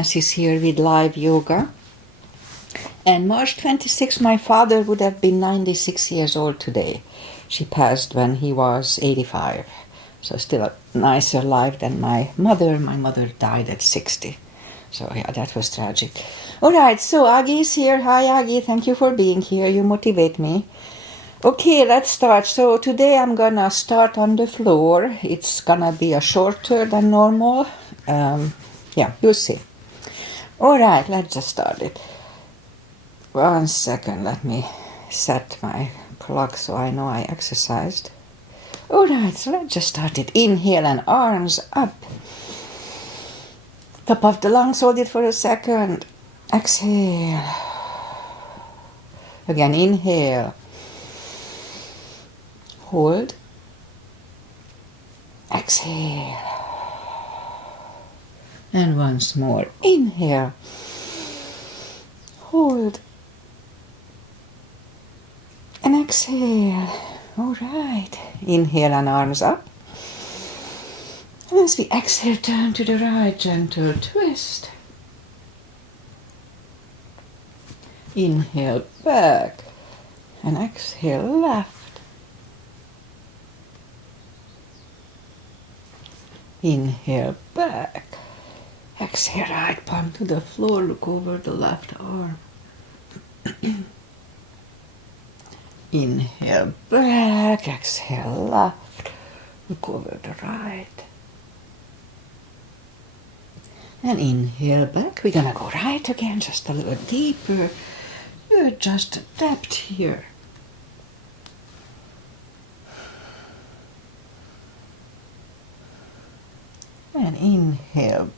She's here with live yoga. And March 26, my father would have been 96 years old today. She passed when he was 85. So still a nicer life than my mother. My mother died at 60. So yeah, that was tragic. All right, so Aggie is here. Hi Aggie, thank you for being here. You motivate me. Okay, let's start. So today I'm gonna start on the floor. It's gonna be a shorter than normal. Yeah, you'll see. All right, let's just start it. 1 second, let me set my clock so I know I exercised. All right, so let's just start it. Inhale and arms up. Top of the lungs, hold it for a second. Exhale. Again, inhale. Hold. Exhale. And once more. Inhale. Hold. And exhale. All right. Inhale and arms up. And as we exhale, turn to the right, gentle twist. Inhale back. And exhale left. Inhale back. Exhale right palm to the floor, look over the left arm. Inhale back, exhale left, look over the right. And inhale back, we're gonna go right again, just a little deeper. Just a depth here. And inhale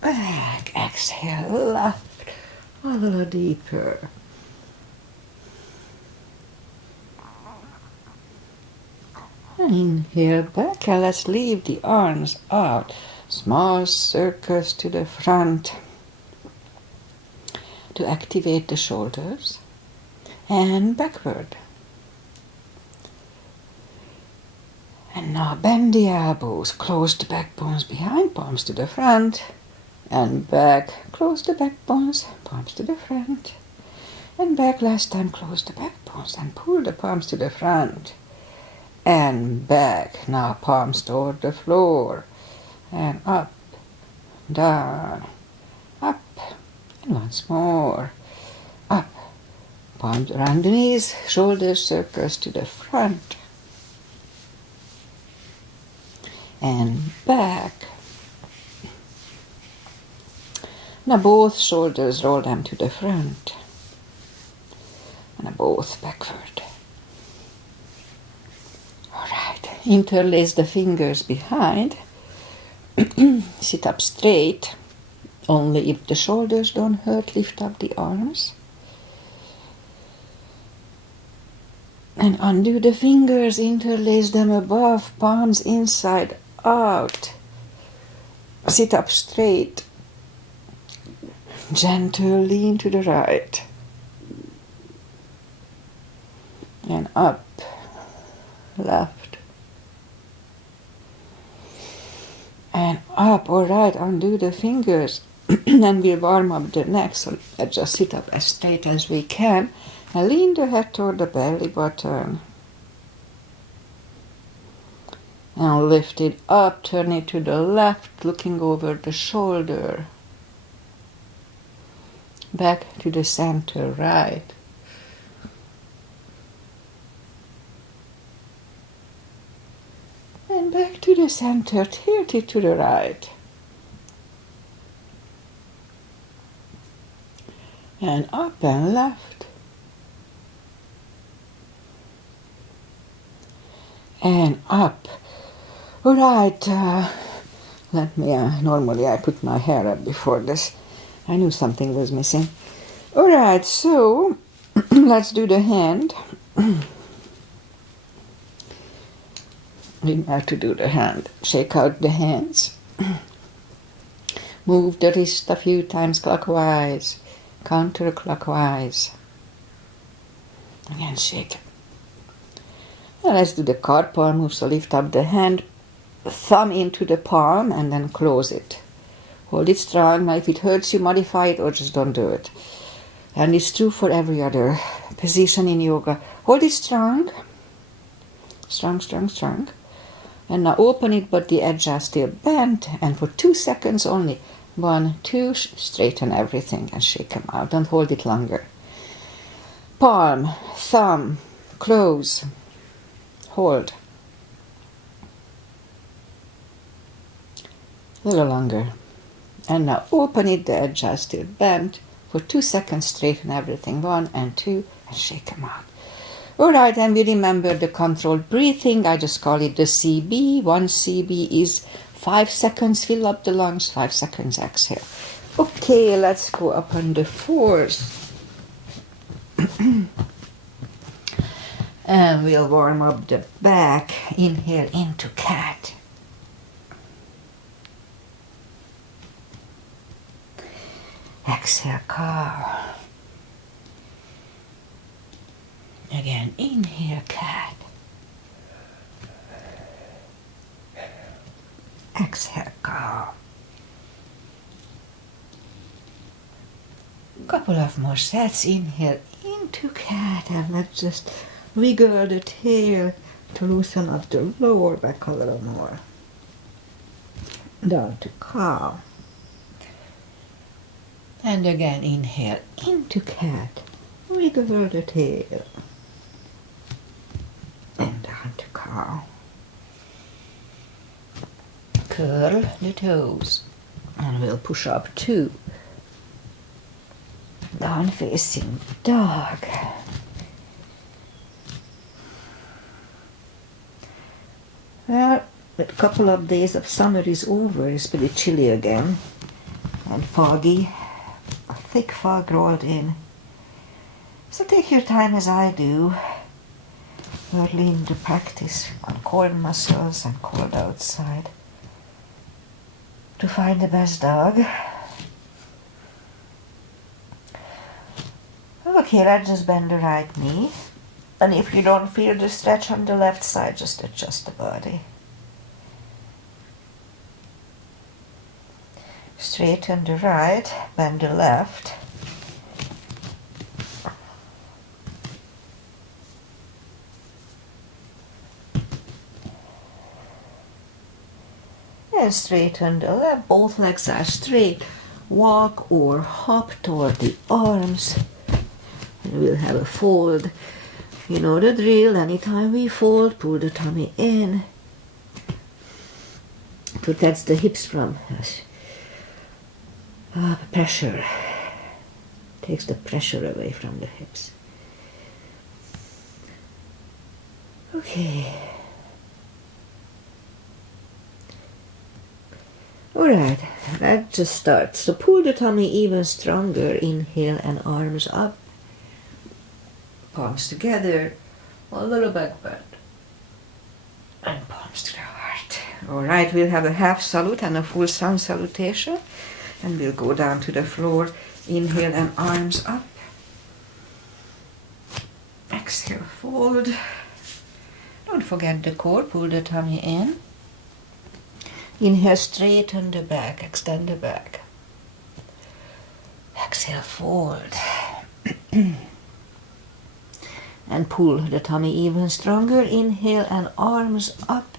back, exhale left, a little deeper. And inhale back, and let's leave the arms out. Small circles to the front to activate the shoulders. And backward. And now bend the elbows, close the back bones behind, palms to the front. And back, close the back bones, palms to the front. And back, last time, close the back bones and pull the palms to the front. And back, now palms toward the floor. And up, down, up. And once more, up. Palms around the knees, shoulders circles to the front. And back. Now both shoulders, roll them to the front. And both backward. All right, interlace the fingers behind. Sit up straight. Only if the shoulders don't hurt, lift up the arms. And undo the fingers, interlace them above, palms inside out. Sit up straight. Gentle lean to the right. And up, left. And up, all right, undo the fingers. And we'll warm up the neck, so let's just sit up as straight as we can. And lean the head toward the belly button. And lift it up, turn it to the left, looking over the shoulder. Back to the center, right. And back to the center, tilt it to the right. And up and left. And up. All right, let me, normally I put my hair up before this. I knew something was missing. All right, so let's do the hand. We have to do the hand. Shake out the hands. Move the wrist a few times clockwise, counterclockwise. Again, shake it. Now let's do the carpal move. So lift up the hand, thumb into the palm, and then close it. Hold it strong. Now if it hurts you, modify it or just don't do it. And it's true for every other position in yoga. Hold it strong. Strong, strong, strong. And now open it, but the edge are still bent. And for 2 seconds only. 1, 2, straighten everything and shake them out. Don't hold it longer. Palm, thumb, close. Hold. A little longer. And now open it, the edge are still bent. For 2 seconds, straighten everything. 1 and 2, and shake them out. Alright, and we remember the controlled breathing. I just call it the CB. 1 CB is 5 seconds, fill up the lungs, 5 seconds, exhale. Okay, let's go up on the 4s. And we'll warm up the back. Inhale into cat. Exhale, cow. Again, inhale, cat. Exhale, cow. Couple of more sets. Inhale into cat, and let's just wiggle the tail to loosen up the lower back a little more. Down to cow. And again, inhale into cat. Wiggle the tail. And down to cow. Curl the toes. And we'll push up 2. Down facing dog. Well, a couple of days of summer is over. It's pretty chilly again. And foggy. A thick fog rolled in. So take your time as I do. Early in the practice on cold muscles and cold outside. To find the best dog. Okay, let's just bend the right knee. And if you don't feel the stretch on the left side, just adjust the body. Straighten the right, bend the left. And straighten the left, both legs are straight. Walk or hop toward the arms. And we'll have a fold. You know the drill, anytime we fold, pull the tummy in. Protects the hips from pressure. Takes the pressure away from the hips. Okay. Alright, let's just start. So pull the tummy even stronger. Inhale and arms up. Palms together. A little back bend. And palms to the heart. Alright, we'll have a half salute and a full sun salutation. And we'll go down to the floor. Inhale and arms up. Exhale, fold. Don't forget the core. Pull the tummy in. Inhale, straighten the back, extend the back. Exhale, fold. And pull the tummy even stronger. Inhale and arms up.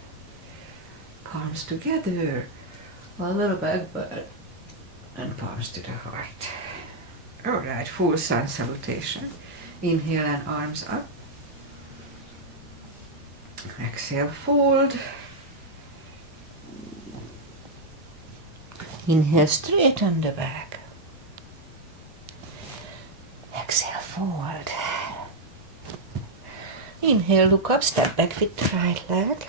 Palms together. A little back bend. And palms to the heart. Alright, full sun salutation. Inhale and arms up. Exhale, fold. Inhale, straighten the back. Exhale, fold. Inhale, look up, step back with the right leg.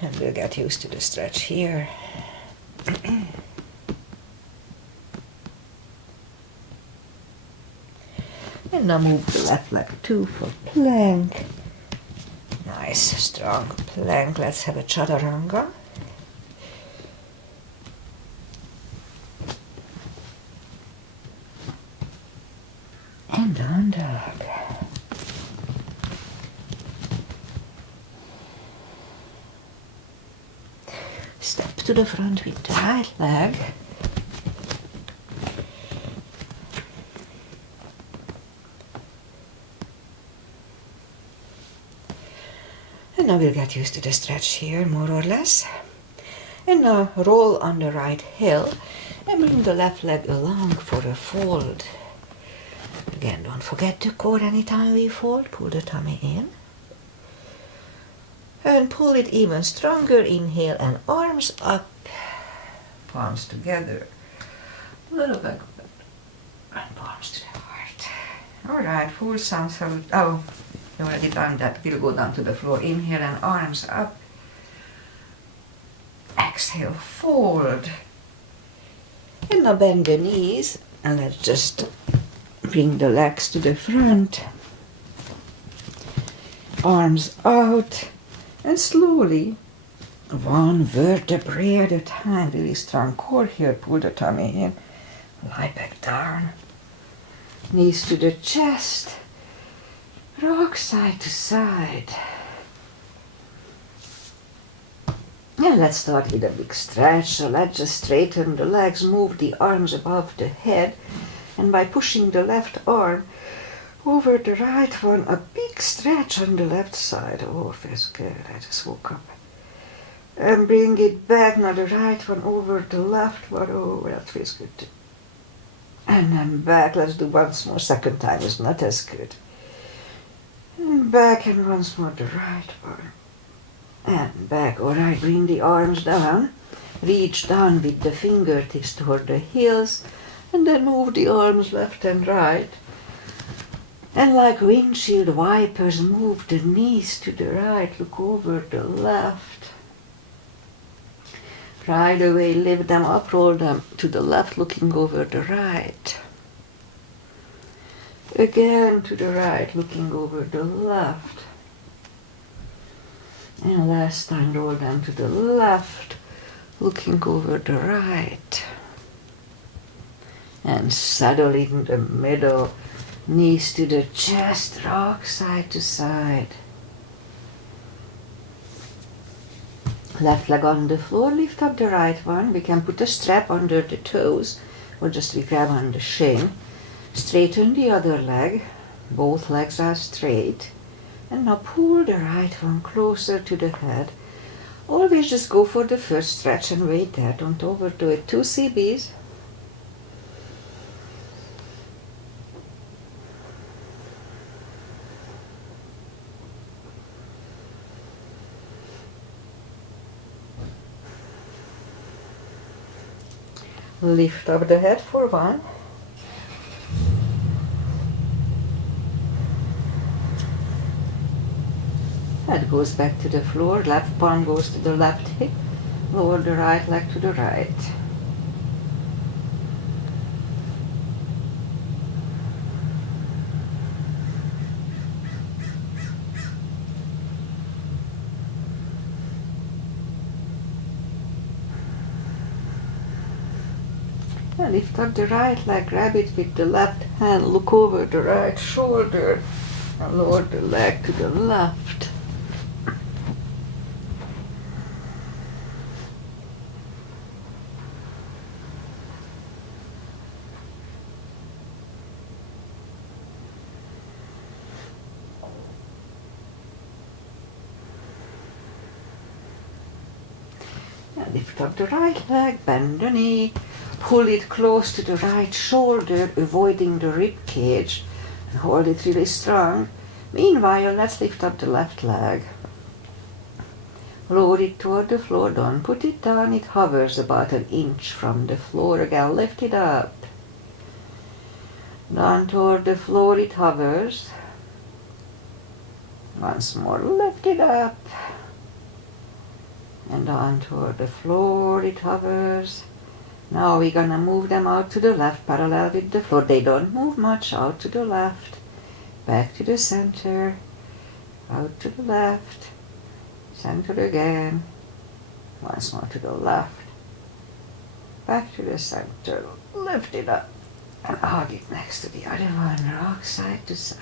And we'll get used to the stretch here. And now move the left leg too for plank. Nice, strong plank. Let's have a chaturanga. And down dog. Step to the front with the right leg. And now we'll get used to the stretch here, more or less. And now roll on the right heel and bring the left leg along for a fold. Again, don't forget the core anytime we fold. Pull the tummy in. And pull it even stronger. Inhale and arms up. Palms together. A little back and palms to the heart. Alright, full sun salute. Oh, you already done that. We'll go down to the floor. Inhale and arms up. Exhale, fold. And now bend the knees. And let's just bring the legs to the front. Arms out. And slowly, one vertebrae at a time. Really strong core here. Pull the tummy in. Lie back down. Knees to the chest. Rock side to side. And let's start with a big stretch. So let's just straighten the legs, move the arms above the head. And by pushing the left arm over the right one, a big stretch on the left side. Oh, feels good. I just woke up. And bring it back. Now the right one over the left one. Oh, that feels good too. And then back. Let's do once more. Second time is not as good. And back, and once more the right one. And back. Alright, bring the arms down. Reach down with the fingertips toward the heels. And then move the arms left and right. And like windshield wipers, move the knees to the right. Look over the left. Right away, lift them up, roll them to the left, looking over the right. Again to the right, looking over the left. And last time, roll them to the left, looking over the right. And settle in the middle, knees to the chest, rock side to side. Left leg on the floor, lift up the right one. We can put a strap under the toes or just we grab on the shin. Straighten the other leg. Both legs are straight. And now pull the right one closer to the head. Always just go for the first stretch and wait there. Don't overdo it. 2 CBs. Lift up the head for 1. Head goes back to the floor, left palm goes to the left hip, lower the right leg to the right. And lift up the right leg, grab it with the left hand, look over the right shoulder, and lower the leg to the left. And lift up the right leg, bend the knee, pull it close to the right shoulder, avoiding the rib cage, and hold it really strong. Meanwhile, let's lift up the left leg. Lower it toward the floor, don't put it down, it hovers about an inch from the floor. Again, lift it up. Down toward the floor it hovers. Once more, lift it up. And down toward the floor it hovers. Now we're gonna move them out to the left, parallel with the floor. They don't move much. Out to the left, back to the center, out to the left, center again, once more to the left, back to the center, lift it up, and hug it next to the other one, rock side to side.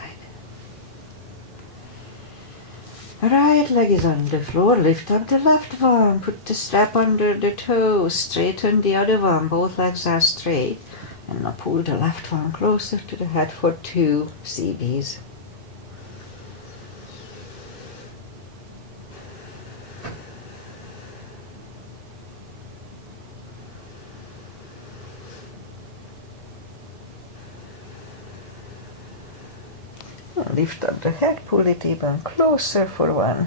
Right leg is on the floor. Lift up the left one. Put the strap under the toes. Straighten the other one. Both legs are straight. And now pull the left one closer to the head for 2 CBs. Lift up the head, pull it even closer for 1.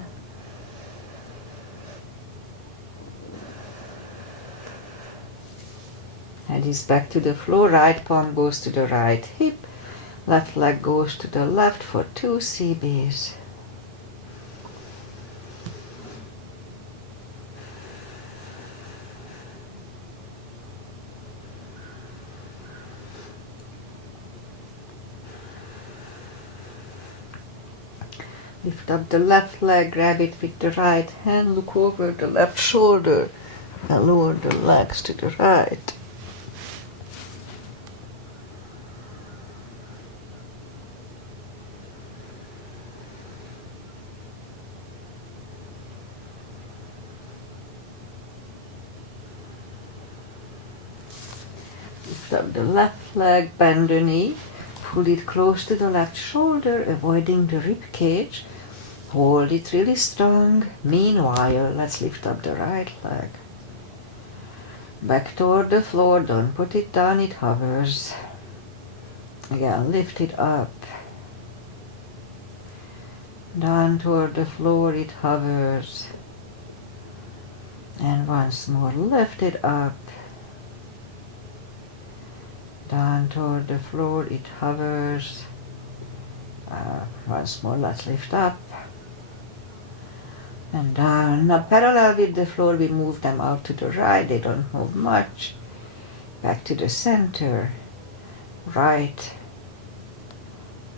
Head is back to the floor, right palm goes to the right hip, left leg goes to the left for 2 CBs. Lift up the left leg, grab it with the right hand, look over the left shoulder and lower the legs to the right. Lift up the left leg, bend the knee, pull it close to the left shoulder, avoiding the rib cage. Hold it really strong. Meanwhile, let's lift up the right leg. Back toward the floor, don't put it down, it hovers. Again, lift it up. Down toward the floor, it hovers. And once more, lift it up. Down toward the floor, it hovers. Once more, let's lift up. And down. Now parallel with the floor, we move them out to the right. They don't move much. Back to the center. Right.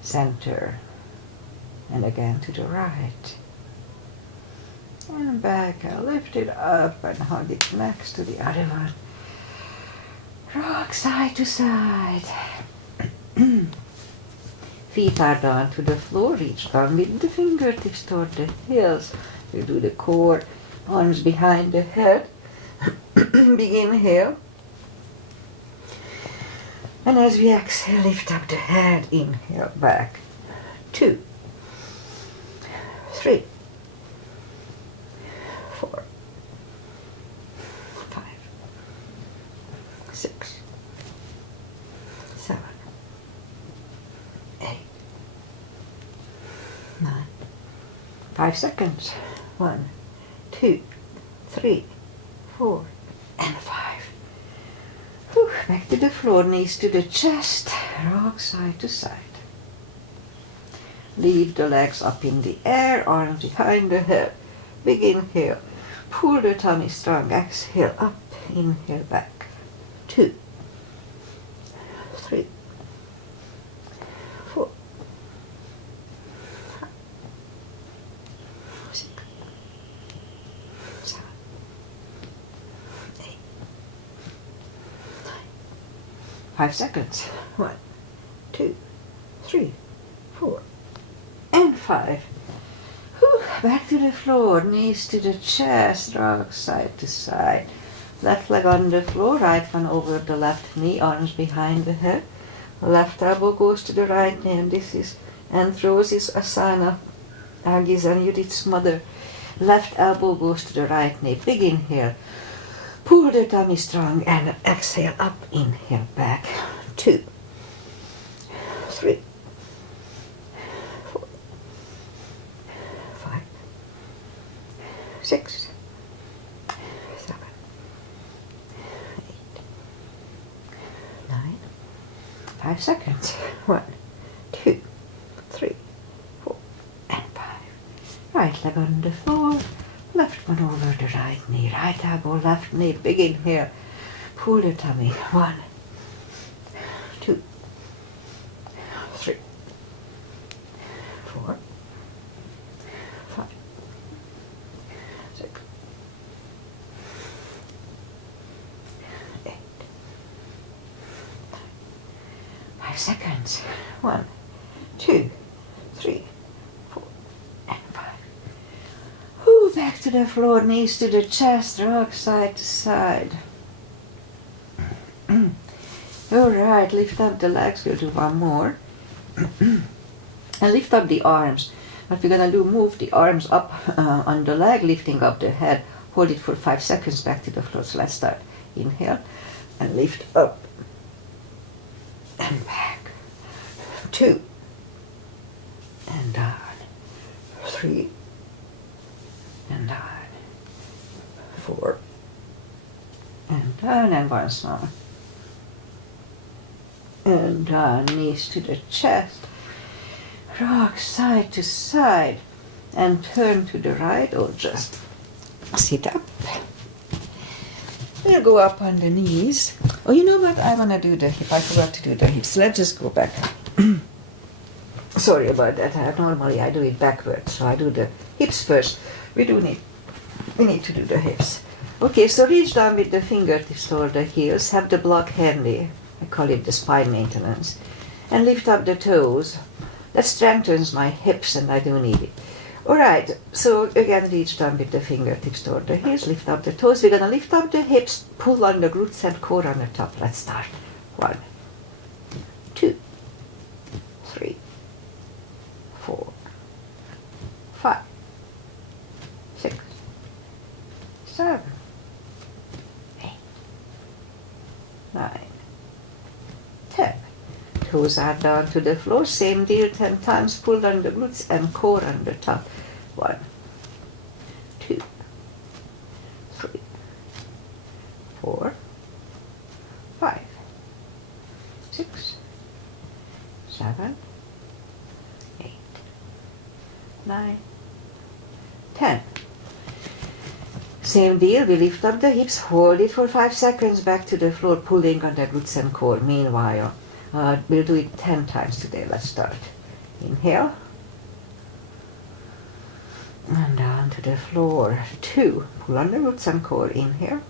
Center. And again to the right. And back. I lift it up and hug it next to the other one. Rock side to side. Feet are down to the floor. Reach down with the fingertips toward the heels. You do the core, arms behind the head. Begin here. And as we exhale, lift up the head. Inhale, back. 2, 3, 4, 5, 6, 7, 8, 9. 5 seconds. 1, 2, 3, 4, and 5. Whew. Back to the floor, knees to the chest, rock side to side. Leave the legs up in the air, arms behind the head. Begin here. Pull the tummy strong, exhale up, inhale back. 2, 3, 4, 5, 6, 7, 8, 9. 5 seconds. 1, 2, 3, 4, and 5. Whew. Back to the floor, knees to the chest, rock side to side. Left leg on the floor, right one over the left knee, arms behind the head. Left elbow goes to the right knee, and this is Androsis Asana, Agis and Judith's mother. Left elbow goes to the right knee. Begin here. Pull the tummy strong and exhale up, inhale back. 2, 3, 4, 5, 6, 7, 8, 9. 5 seconds. 1, 2, 3, 4, and 5. Right leg on the floor. Left one over the right knee. Right elbow, left knee. Begin here. Pull the tummy. 1, 2, 3, 4, 5, 6, 8, 9. 5 seconds. 1, 2, 3, 4, and 5. to the floor, knees to the chest, rock side to side. Alright, lift up the legs, we'll do one more. And lift up the arms. What we're gonna do, move the arms up on the leg, lifting up the head. Hold it for 5 seconds back to the floor. So let's start. Inhale and lift up and back. 2 and down. 3 and down. 4 and down, and once more. And down, knees to the chest. Rock side to side and turn to the right, or just sit up. We'll go up on the knees. Oh, you know what? I want to do the hip. I forgot to do the hips. Let's just go back. Sorry about that. Normally I do it backwards, so I do the hips first. We need to do the hips. Okay, so reach down with the fingertips toward the heels. Have the block handy. I call it the spine maintenance. And lift up the toes. That strengthens my hips, and I do need it. Alright, so again, reach down with the fingertips toward the heels, lift up the toes. We're gonna lift up the hips, pull on the glutes and core on the top. Let's start. 1, 2, 3, 4, 5, 6, 7, 8, 9, 10. Toes are down to the floor. Same deal 10 times. Pull on the glutes and core on the top. 1, 2, 3, 4, 5, 6, 7, 8, 9, 10. Same deal. We lift up the hips. Hold it for 5 seconds back to the floor, pulling on the glutes and core. Meanwhile, we'll do it 10 times today. Let's start. Inhale. And down to the floor. 2. Pull on the glutes and core. Inhale.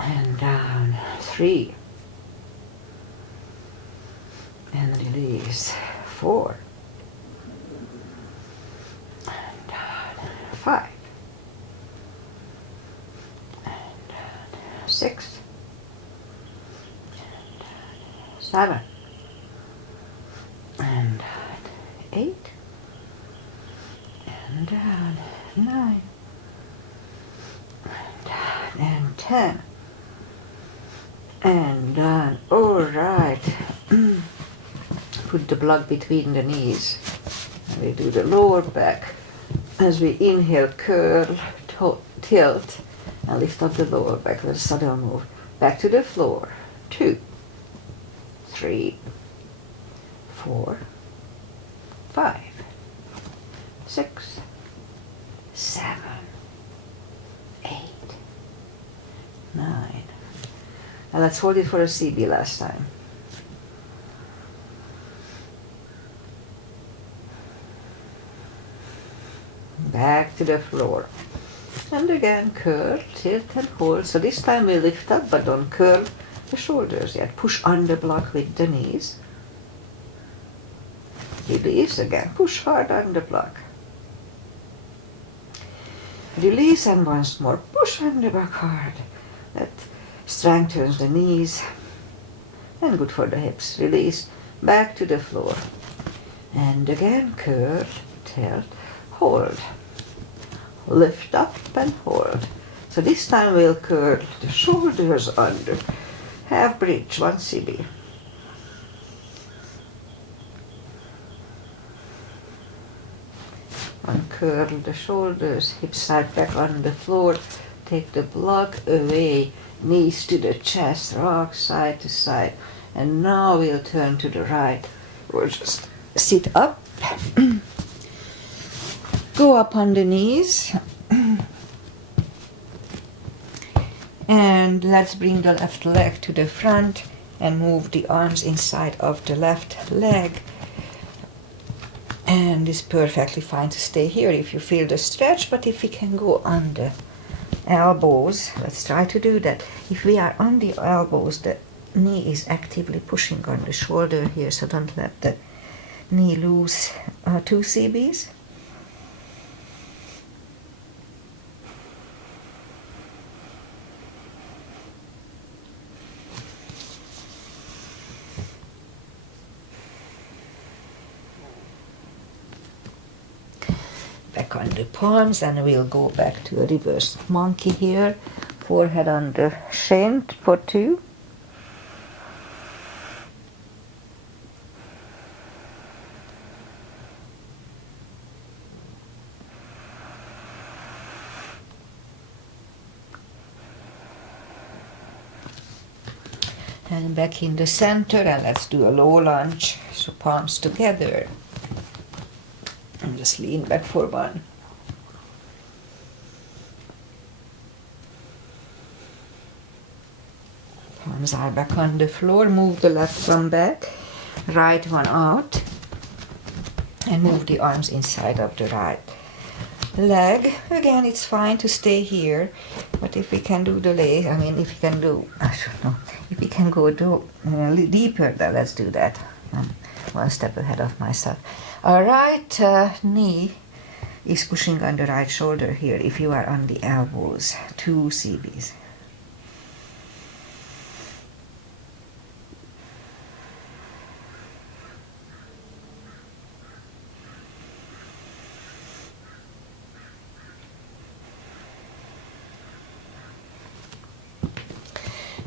And down. 3. And release. 4. And down. 5. And down. 6. 7 and down. 8 and down. 9 and down. And 10 and down. All right. Put the block between the knees. And we do the lower back. As we inhale, curl, tilt, and lift up the lower back with a sudden move. Back to the floor. 2, 3, 4, 5, 6, 7, 8, 9. And let's hold it for a CB last time. Back to the floor. And again, curl, tilt and hold. So this time we lift up, but don't curl the shoulders yet. Push on the block with the knees. Release again. Push hard on the block. Release, and once more. Push on the back hard. That strengthens the knees. And good for the hips. Release. Back to the floor. And again, curl, tilt, hold. Lift up and hold. So this time we'll curl the shoulders under. Half bridge, 1 CB. Uncurl the shoulders, hips side back on the floor. Take the block away, knees to the chest, rock side to side. And now we'll turn to the right. We'll just sit up. Go up on the knees. And let's bring the left leg to the front and move the arms inside of the left leg. And it's perfectly fine to stay here if you feel the stretch, but if we can go on the elbows, let's try to do that. If we are on the elbows, the knee is actively pushing on the shoulder here, so don't let the knee loose. 2 CBs. the palms, and we'll go back to a reverse monkey here. Forehead on the shin for 2. And back in the center, and let's do a low lunge, so palms together. And just lean back for 1. Palms are back on the floor. Move the left one back, right one out, and move the arms inside of the right leg. Again, it's fine to stay here, but if we can do the leg, I mean, if we can do, I don't know, if we can go deeper, then let's do that. I'm 1 step ahead of myself. All right, knee is pushing on the right shoulder here. If you are on the elbows, 2 CBs.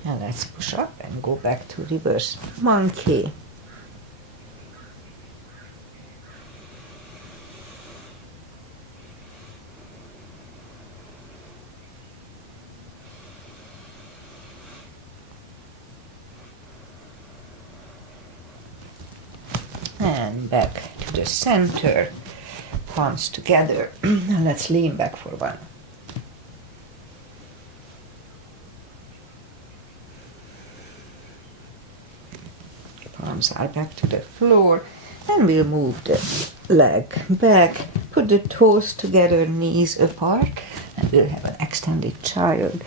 And let's push up and go back to reverse monkey. And back to the center, palms together. And let's lean back for 1. Arms are back to the floor, and we'll move the leg back, put the toes together, knees apart, and we'll have an extended child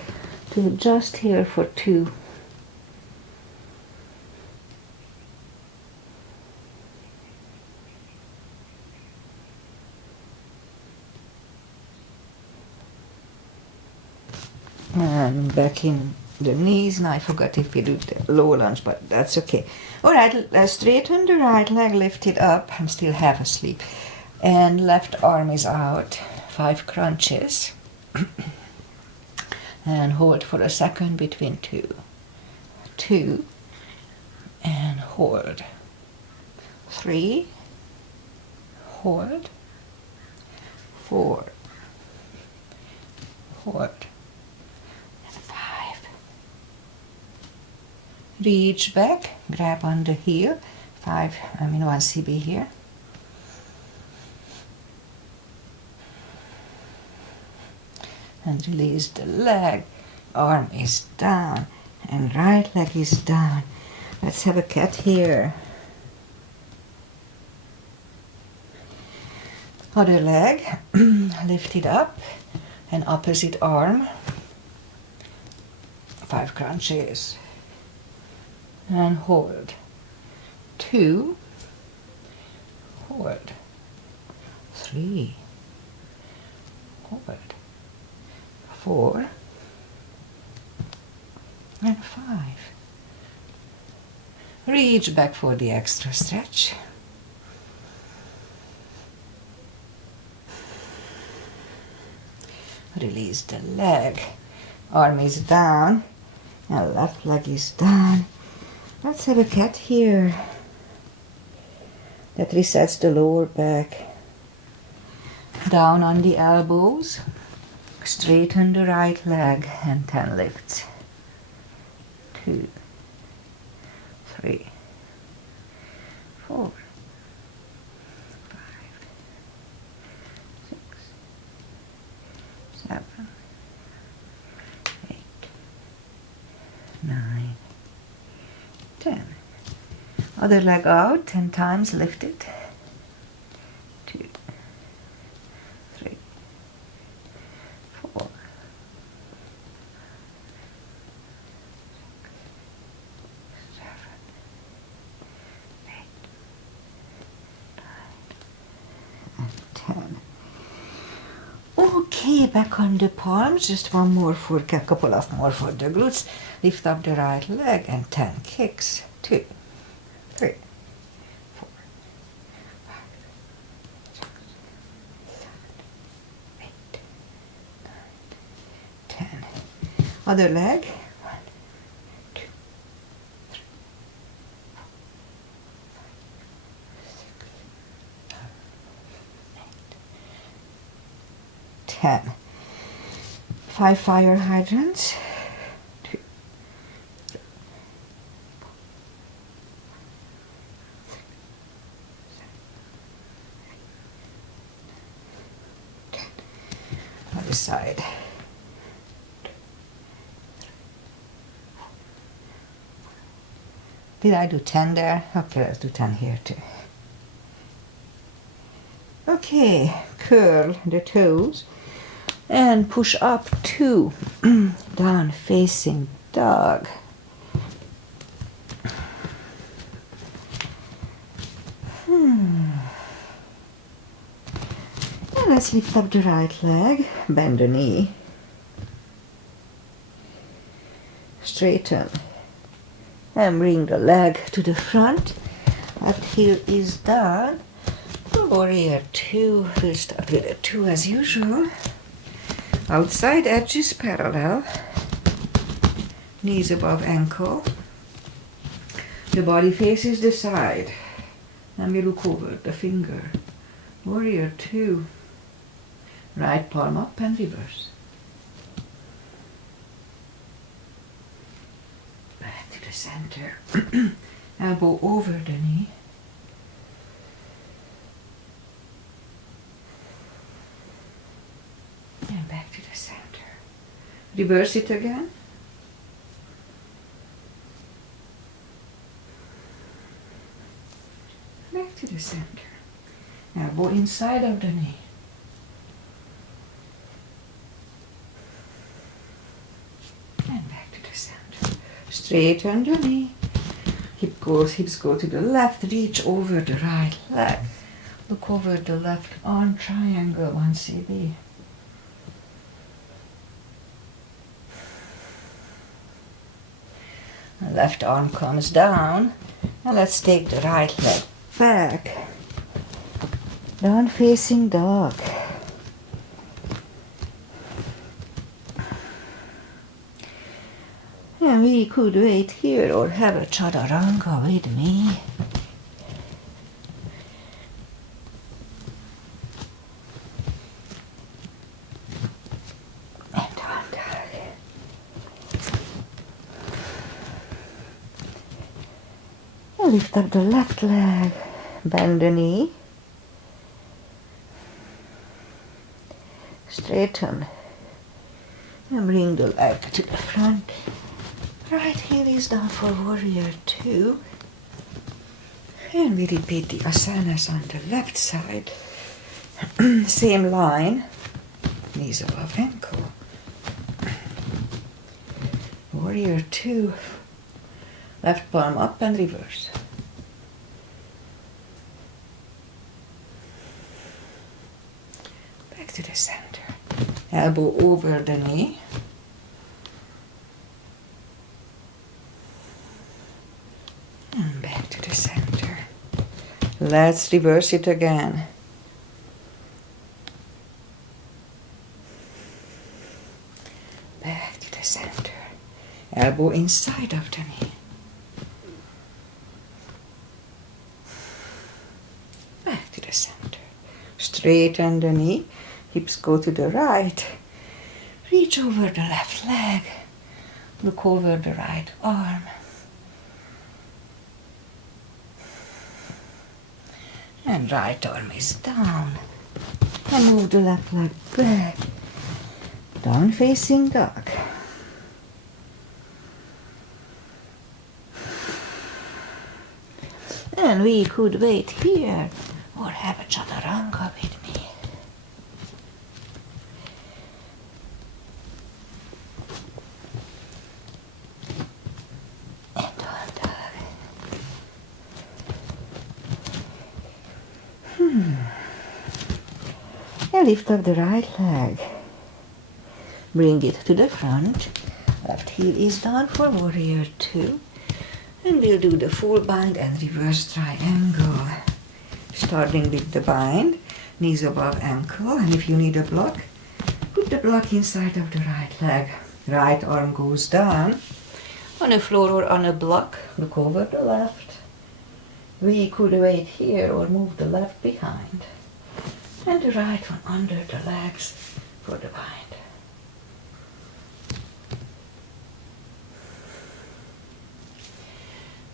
to adjust here for 2. And back in the knees. Now I forgot if we do the low lunge, but that's okay. All right, straighten the right leg, lift it up. I'm still half asleep. And left arm is out, 5 crunches. And hold for a second between 2. 2. And hold. 3. Hold. 4. Hold. Reach back, grab on the heel, 1 CB here. And release the leg, arm is down, and right leg is down. Let's have a cat here. Other leg, lift it up, and opposite arm, 5 crunches. And hold. 2. Hold. 3. Hold. 4. And 5. Reach back for the extra stretch. Release the leg. Arm is down, and left leg is down. Let's have a cat here. That resets the lower back. Down on the elbows. Straighten the right leg and 10 lifts. 2, 3, 4, 5, 6, 7, 8, 9, 10. Other leg out, 10 times, lift it. 2, 3, 4, 7, 8, 9, and 10. Okay, back on the palms, just one more for a couple of more for the glutes. Lift up the right leg and 10 kicks. 2, 3, 4, 5, 6, 7, 8, 9, 10. Other leg. 1, 2, 3, 4, 5, 6, 7, 8, 10. 5 fire hydrants. 2, 3, 4, 5, 6, 7, 8, 10. Other side. Did I do 10 there? Okay, let's do 10 here too. Okay, curl the toes and push up 2, down facing dog. And let's lift up the right leg, bend the knee, straighten, and bring the leg to the front. Left heel is down. Warrior 2. We'll start with a 2 as usual. Outside edge is parallel. Knees above ankle. The body faces the side. And we look over the finger. Warrior 2. Right palm up and reverse. Back to the center. Elbow over the knee. And back to the center. Reverse it again. Back to the center. Elbow inside of the knee. And back to the center. Straighten the knee. Hips go to the left. Reach over the right leg. Look over the left arm triangle, 1 cm. The left arm comes down. Now let's take the right leg back. Down facing dog. And we could wait here or have a chaturanga with me. And down dog. And lift up the left leg. Bend the knee. Straighten. And bring the leg to the front. Right heel is down for warrior 2. And we repeat the asanas on the left side. Same line. Knees above ankle. Warrior 2. Left palm up and reverse. Back to the center. Elbow over the knee. And back to the center. Let's reverse it again. Back to the center. Elbow inside of the knee. Back to the center. Straighten the knee. Hips go to the right. Reach over the left leg. Look over the right arm. And right arm is down. And move the left leg back. Down facing dog. And we could wait here or have a chaturanga with me. And down dog. And lift up the right leg. Bring it to the front. Left heel is down for warrior 2. And we'll do the full bind and reverse triangle. Starting with the bind, knees above ankle. And if you need a block, put the block inside of the right leg. Right arm goes down on a floor or on a block. Look over the left. We could wait here or move the left behind. And the right one under the legs for the bind.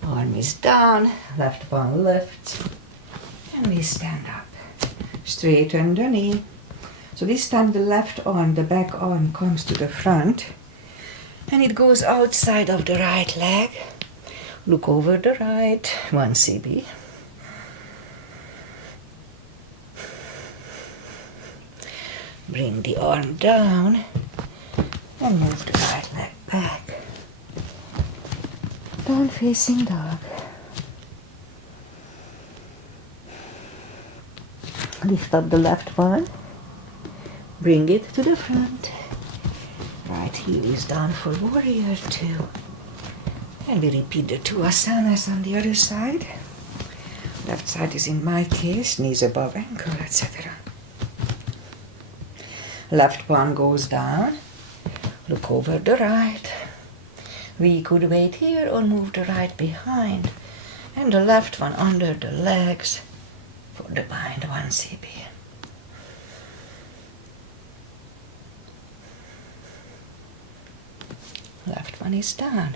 Arm is down, left one lifts, and we stand up. Straighten the knee. So this time the left arm, the back arm comes to the front, and it goes outside of the right leg. Look over the right, 1 cb. Bring the arm down and move the right leg back. Down facing dog. Lift up the left one. Bring it to the front. Right heel is down for warrior 2. And we repeat the 2 asanas on the other side. Left side is in my case, knees above ankle, etc. Left one goes down. Look over the right. We could wait here or move the right behind. And the left one under the legs for the bind, 1 cb. Left one is down.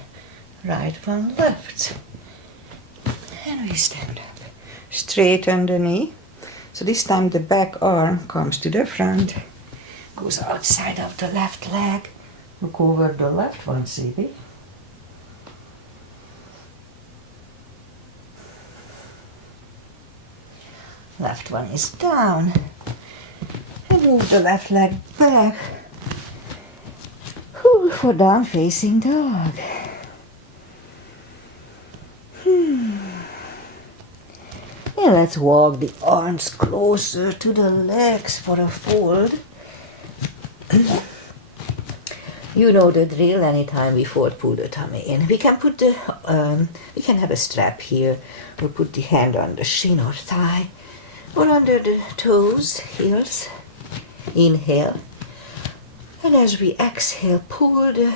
Right one lifts. And we stand up. Straighten the knee. So this time the back arm comes to the front. Goes outside of the left leg. Look over the left 1 cb. Left one is down. And move the left leg back. For down facing dog. And let's walk the arms closer to the legs for a fold. You know the drill. Anytime we fold, pull the tummy in. We can put we can have a strap here, or put the hand on the shin or thigh, or under the toes, heels. Inhale. And as we exhale, pull the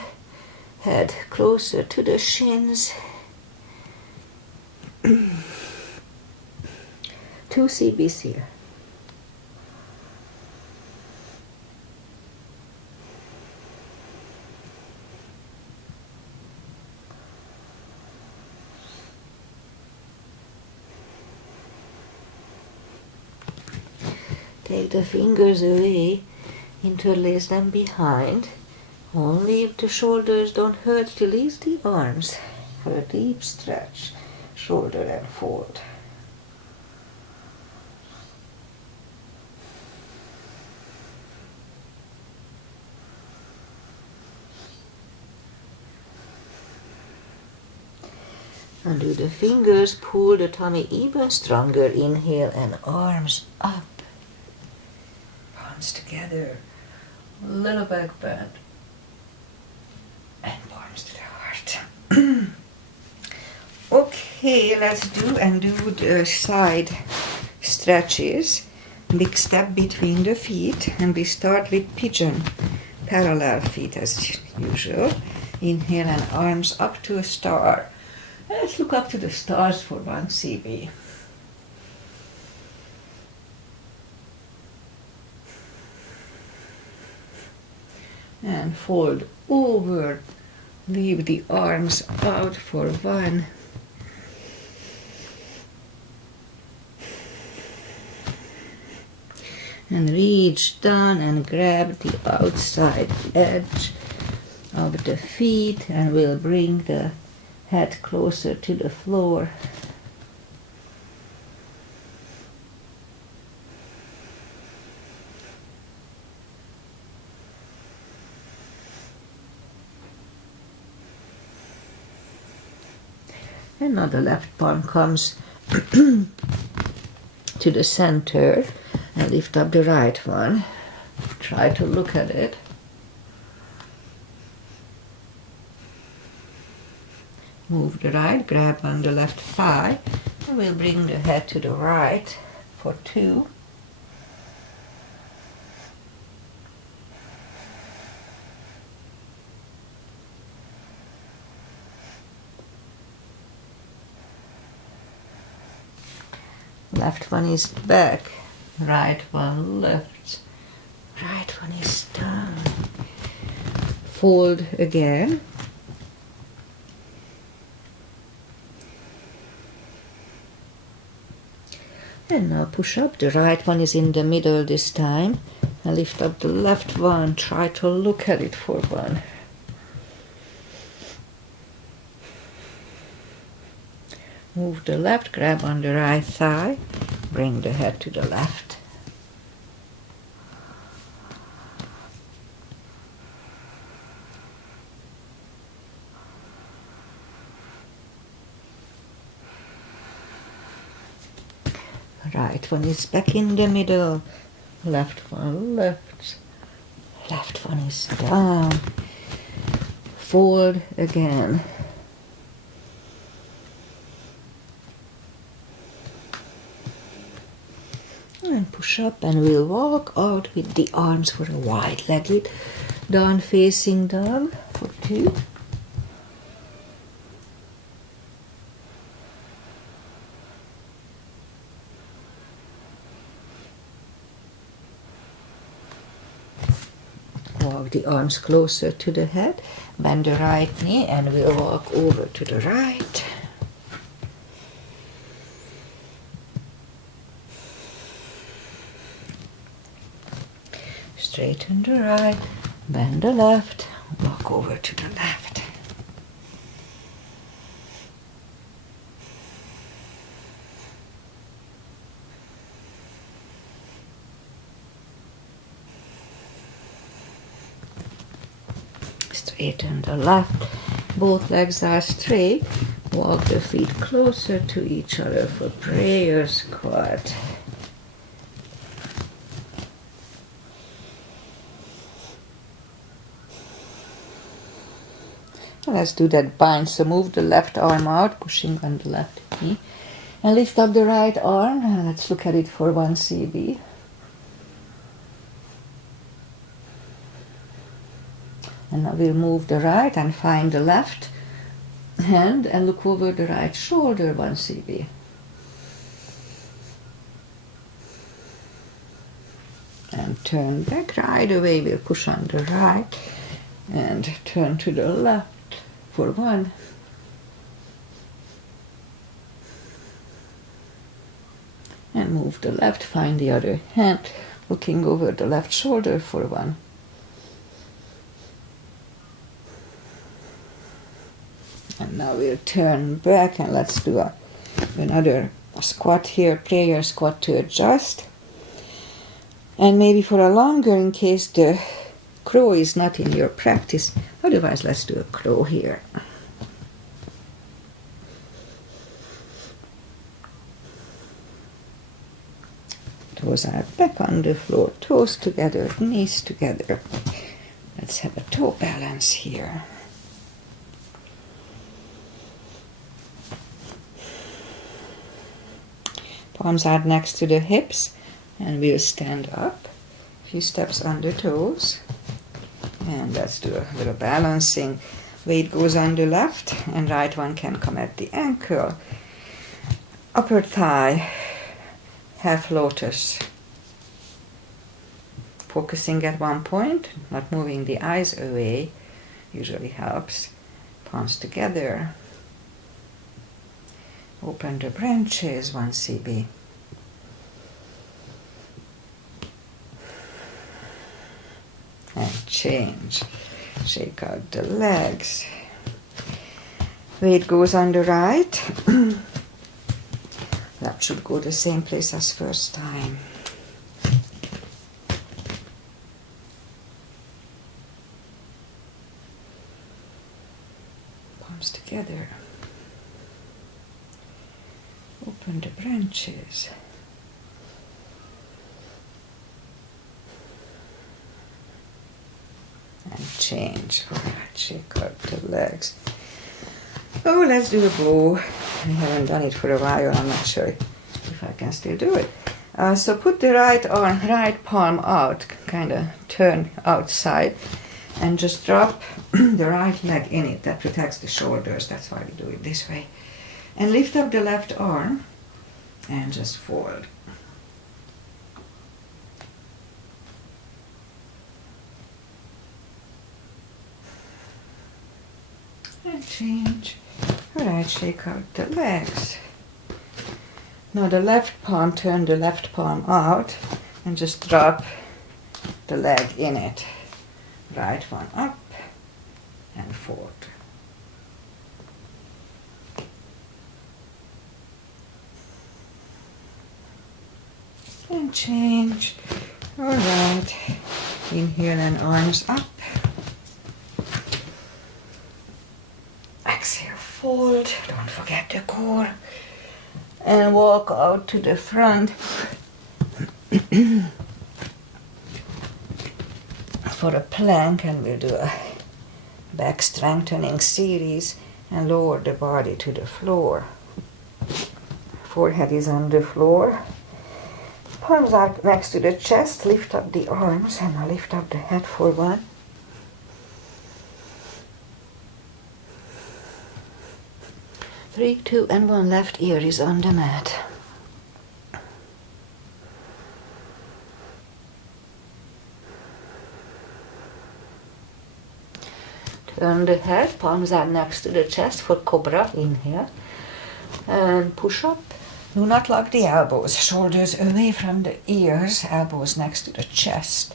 head closer to the shins. 2 cb's here. Take the fingers away. Interlace them behind. Only if the shoulders don't hurt, release the arms for a deep stretch. Shoulder and fold. Undo the fingers, pull the tummy even stronger. Inhale and arms up. Palms together. Little back bend. And palms to the heart. Okay, let's do the side stretches. Big step between the feet. And we start with pigeon. Parallel feet as usual. Inhale and arms up to a star. Let's look up to the stars for 1 cb. And fold over. Leave the arms out for 1. And reach down and grab the outside edge of the feet, and we'll bring the head closer to the floor. And now the left palm comes to the center, and lift up the right one. Try to look at it. Move the right, grab on the left thigh, and we'll bring the head to the right for 2. Left one is back, right one left, right one is down. Fold again. And now push up. The right one is in the middle this time. And lift up the left one. Try to look at it for one. Move the left, grab on the right thigh. Bring the head to the left. Right one is back in the middle. Left one left. Left one is down. Fold again. And push up, and we'll walk out with the arms for a wide-legged down-facing dog for 2. Walk the arms closer to the head, bend the right knee, and we'll walk over to the right. Straighten the right, bend the left, walk over to the left. Straighten the left, both legs are straight. Walk the feet closer to each other for prayer squat. Let's do that bind. So move the left arm out, pushing on the left knee. And lift up the right arm. And let's look at it for 1 CB. And now we'll move the right and find the left hand and look over the right shoulder 1 CB. And turn back right away. We'll push on the right and turn to the left for 1. And move the left, find the other hand, looking over the left shoulder for 1. And now we'll turn back and let's do another squat here, prayer squat to adjust. And maybe for a longer, in case the crow is not in your practice. Otherwise, let's do a crow here. Toes are back on the floor, toes together, knees together. Let's have a toe balance here. Palms are next to the hips, and we'll stand up. A few steps on the toes. And let's do a little balancing. Weight goes on the left, and right one can come at the ankle. Upper thigh, half lotus. Focusing at one point, not moving the eyes away, usually helps. Palms together. Open the branches, 1 CB. And change. Shake out the legs. Weight goes on the right. That should go the same place as first time. Palms together. Open the branches. And change. All right, shake out the legs. Oh, let's do a bow. I haven't done it for a while. I'm not sure if I can still do it. So put the right arm, right palm out, kind of turn outside, and just drop the right leg in it. That protects the shoulders. That's why we do it this way. And lift up the left arm and just fold. And change. Alright, shake out the legs. Now the left palm, turn the left palm out and just drop the leg in it. Right one up and fold. And change. Alright. Inhale and arms up. Exhale, fold. Don't forget the core. And walk out to the front for a plank, and we'll do a back strengthening series and lower the body to the floor. Forehead is on the floor. Palms are next to the chest. Lift up the arms and now lift up the head for one. Three, two, and one. Left ear is on the mat. Turn the head, palms are next to the chest for cobra. Inhale. And push up. Do not lock the elbows. Shoulders away from the ears. Elbows next to the chest.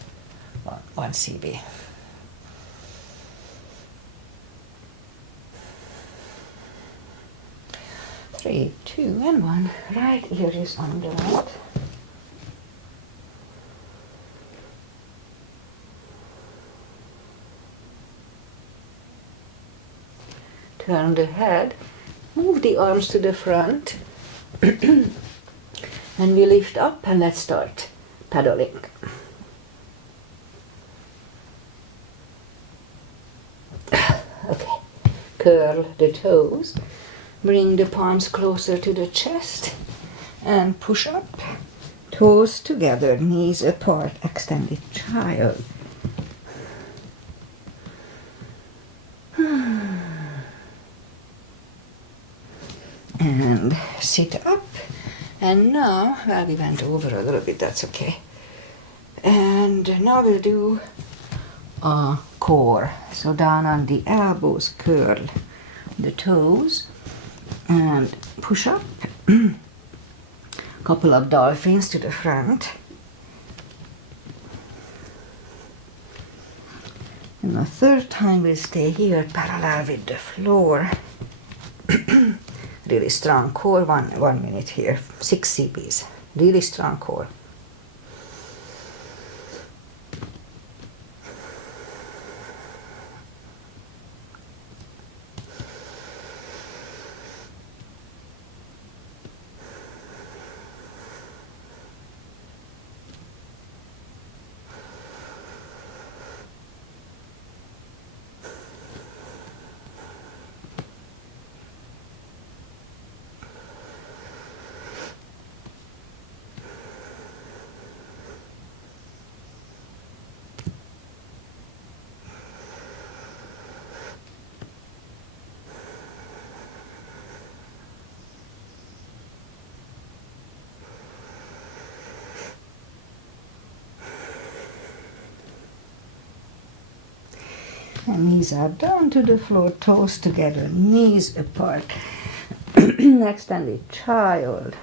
One CB. Three, two, and one. Right ear is on the mat. Turn the head. Move the arms to the front. And we lift up and let's start paddling. Okay. Curl the toes. Bring the palms closer to the chest and push up. Toes together, knees apart, extended child. And sit up. And now, well, we went over a little bit, that's okay. And now we'll do core. So down on the elbows, curl the toes and push up. Couple of dolphins to the front. And the third time we'll stay here parallel with the floor. Really strong core, 1 minute here, 6 CBs, really strong core. And knees are down to the floor, toes together, knees apart. Extended child.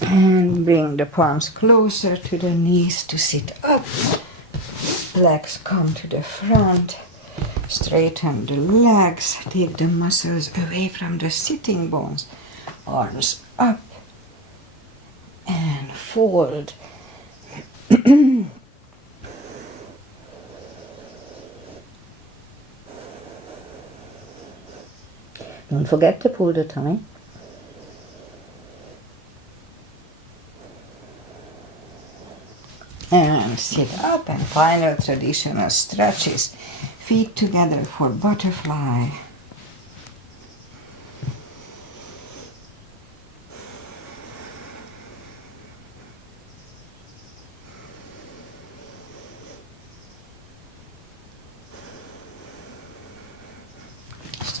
And bring the palms closer to the knees to sit up. Legs come to the front. Straighten the legs. Take the muscles away from the sitting bones. Arms up. And fold. Don't forget to pull the tummy. And sit up, and final traditional stretches. Feet together for butterfly.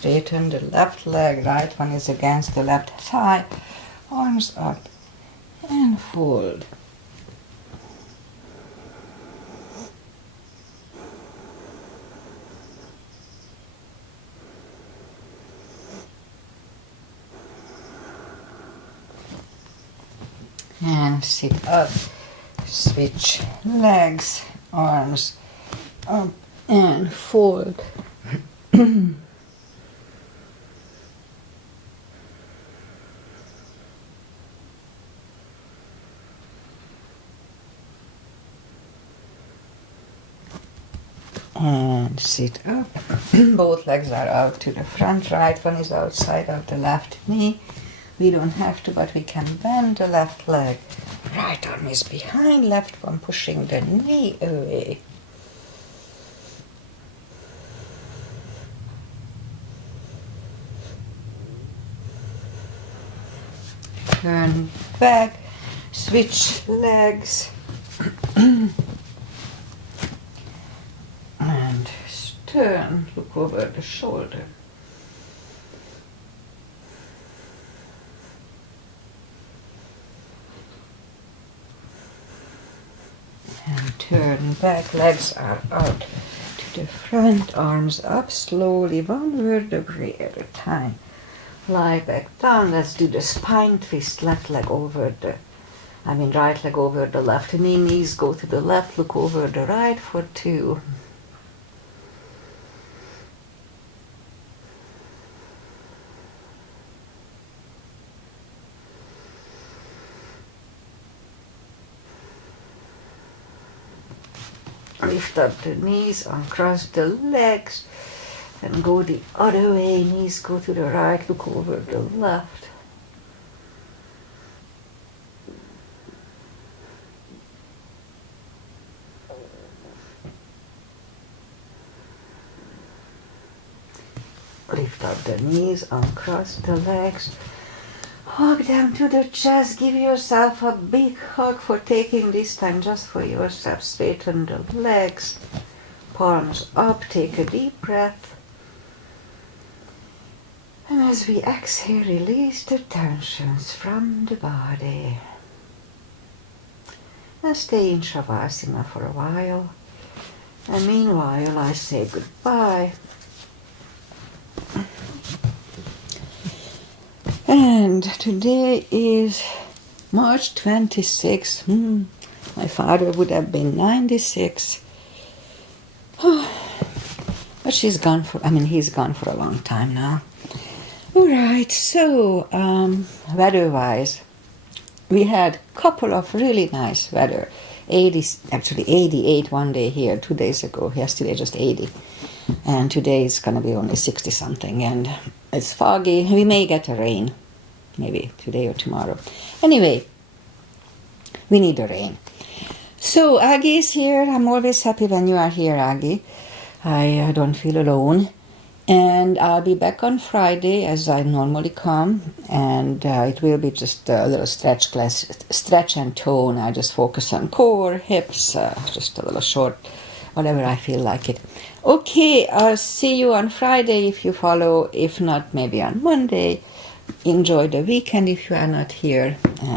straighten the left leg, right one is against the left thigh, arms up and fold. And sit up, switch legs, arms up and fold. And sit up. Both legs are out to the front. Right one is outside of the left knee. We don't have to, but we can bend the left leg. Right arm is behind, left one pushing the knee away. Turn back, switch legs. And turn, look over the shoulder. And turn back, legs are out to the front, arms up slowly, one vertebrae at a time. Lie back down, let's do the spine twist, left leg over the, right leg over the left knee, knees go to the left, look over the right for 2. Lift up the knees, uncross the legs, and go the other way. Knees go to the right, look over the left. Lift up the knees, uncross the legs. Hug them to the chest, give yourself a big hug for taking this time just for yourself. Straighten the legs, palms up, take a deep breath. And as we exhale, release the tensions from the body. And stay in Shavasana for a while. And meanwhile, I say goodbye. And today is March 26th. My father would have been 96. But he's gone for a long time now. Alright, so weather-wise, we had a couple of really nice weather. 88 one day here, 2 days ago. Yesterday just 80. And today it's going to be only 60 something. And it's foggy. We may get a rain. Maybe today or tomorrow. Anyway, we need the rain. So Aggie is here. I'm always happy when you are here, Aggie. I don't feel alone. And I'll be back on Friday as I normally come. And it will be just a little stretch class, stretch and tone. I just focus on core, hips, just a little short, whatever I feel like it. Okay, I'll see you on Friday if you follow. If not, maybe on Monday. Enjoy the weekend if you are not here. And